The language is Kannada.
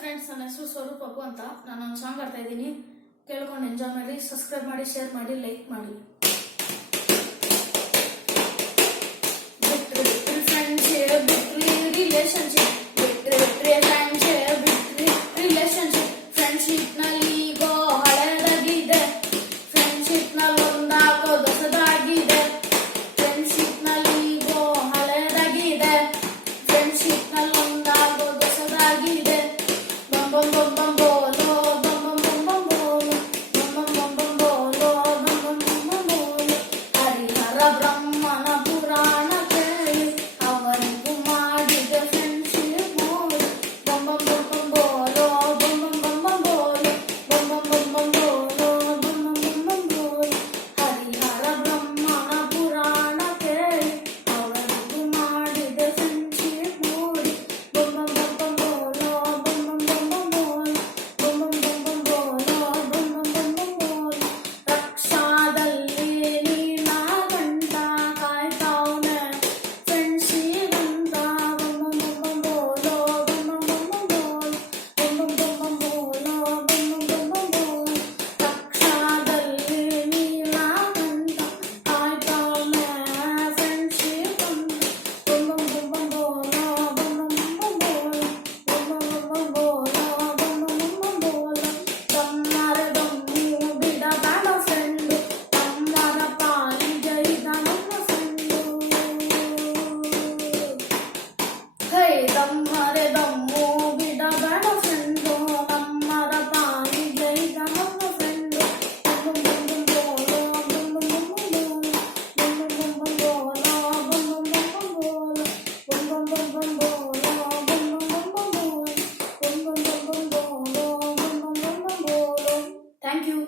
ಫ್ರೆಂಡ್ಸ್, ನನ್ನ ಹೆಸರು ಸ್ವರೂಪ್ ಅಪ್ಪು ಅಂತ. ನಾನು ಒಂದು ಸಾಂಗ್ ಆಡ್ತಾ ಇದ್ದೀನಿ, ಕೇಳ್ಕೊಂಡು ಎಂಜಾಯ್ ಮಾಡಿ. ಸಬ್ಸ್ಕ್ರೈಬ್ ಮಾಡಿ, ಶೇರ್ ಮಾಡಿ, ಲೈಕ್ ಮಾಡಿ. ಫ್ರೆಂಡ್ಶಿಪ್ ಬಿಟ್ರಿ ರಿಲೇಶನ್ಶಿಪ್, ಬಿಟ್ರಿ ಫ್ರೆಂಡ್ಶಿಪ್ ಬಿಟ್ರಿ ರಿಲೇಶನ್ಶಿಪ್. ಫ್ರೆಂಡ್ಶಿಪ್ ನಲ್ಲಿ ಈಗೋ ಹಳೆದಾಗಿದೆ, ಫ್ರೆಂಡ್ಶಿಪ್ ನಲ್ಲಿ ಒಂದಾಗೋ ಹೊಸದಾಗಿದೆ. ಫ್ರೆಂಡ್ಶಿಪ್ ನಲ್ಲಿ ಈಗೋ ಹಳೆದಾಗಿದೆ, ಫ್ರೆಂಡ್ಶಿಪ್ ನಲ್ಲಿ ಒಂದಾಗೋ ಹೊಸದಾಗಿದೆ. ಬಂ ಬಂ ಬಂ ಬಂ ಬೋಲೋ, ಬಂ ಬಂ ಬಂ ಬಂ ಬೋಲೋ, ಬಂ ಬಂ ಬಂ ಬಂ ಬೋಲೋ, ಬಂ ಬಂ ಬಂ ಬಂ ಬೋಲೋ. ಹರಿಹರ ಬ್ರಹ್ಮನ ಪುರಾಣ ಕೇಳಿ ಅವರಿಗೂ ಮಾಡಿದ ಫ್ರೆಂಡ್ಶಿಪ್ ನೋಡಿ. ಬಂ ಬಂ ಬಂ ಬಂ ಬೋಲೋ, ಬಂ ಬಂ ಬಂ ಬಂ ಬೋಲೋ, ಬಂ ಬಂ ಬಂ ಬಂ ಬೋಲೋ, ಬಂ ಬಂ ಬಂ ಬಂ ಬೋಲೋ. ಹರಿಹರ ಬ್ರಹ್ಮನ ಪುರಾಣ ಕೇಳಿ ಅವರಿಗೂ ಮಾಡಿದ ಫ್ರೆಂಡ್ಶಿಪ್ ನೋಡಿ. ಬಂ ಬಂ ಬಂ ಬಂ ಬೋಲೋ, ಬಂ ಬಂ ಬಂ ಬಂ ಬೋಲೋ, ಬಂ ಬಂ ಬಂ ಬಂ ಬೋಲೋ, ಬಂ ಬಂ ಬಂ ಬಂ ಬೋಲೋ. ರಕ್ಷಾದಲ್ಲಿ ನೀನ ಗಂಟ ಕಾಯ್ತಾವ್ನೆ ಫ್ರೆಂಡ್ಶಿಪ್ ಅಂತ. ಬಂ ಬಂ ಬಂ ಬಂ ಬೋಲೋ, ಬಂ ಬಂ ಬಂ ಬಂ ಬೋಲೋ, ಬಂ ಬಂ ಬಂ ಬಂ ಬೋಲೋ, ಬಂ ಬಂ ಬಂ ಬಂ ಬೋಲೋ. ರಕ್ಷಾದಲ್ಲಿ ನೀನ ಗಂಟ ಕಾಯ್ತಾವ್ನೆ ಫ್ರೆಂಡ್ಶಿಪ್ ಅಂತ. ಬಂ ಬಂ ಬಂ ಬಂ ಬೋಲೋ, ಬಂ ಬಂ ಬಂ ಬಂ ಬೋಲೋ, ಬಂ ಬಂ ಬಂ ಬಂ ಬೋಲೋ, ಬಂ ಬಂ ಬಂ ಬಂ ಬೋಲೋ. ತಮ್ಮರ ದಮ್ಮು ಬಿಡಬೇಡ ಫ್ರೆಂಡು, ತಮ್ಮರ ಪಾಲಿಗೆ ಇದ ನಮ್ಮ ಫ್ರೆಂಡು. ಹೇ ತಮ್ಮರೆ ದಮ್ಮು ಬಿಡಬೇಡ ಫ್ರೆಂಡು, ತಮ್ಮರ ಪಾಲಿಗೆ ಇದ ನಮ್ಮ ಫ್ರೆಂಡು. ಬಂ ಬಂ ಬಂ ಬಂ ಬೋಲೋ, ಬಂ ಬಂ ಬಂ ಬಂ ಬೋಲೋ, ಬಂ ಬಂ ಬಂ ಬಂ ಬೋಲೋ, ಬಂ ಬಂ ಬಂ ಬಂ ಬೋಲೋ, ಬಂ ಬಂ ಬಂ ಬಂ ಬೋಲೋ, ಬಂ ಬಂ ಬಂ ಬಂ ಬೋಲೋ, ಬಂ ಬಂ ಬಂ ಬಂ ಬೋಲೋ, ಬಂ ಬಂ ಬಂ ಬಂ ಬೋಲೋ. Thank you.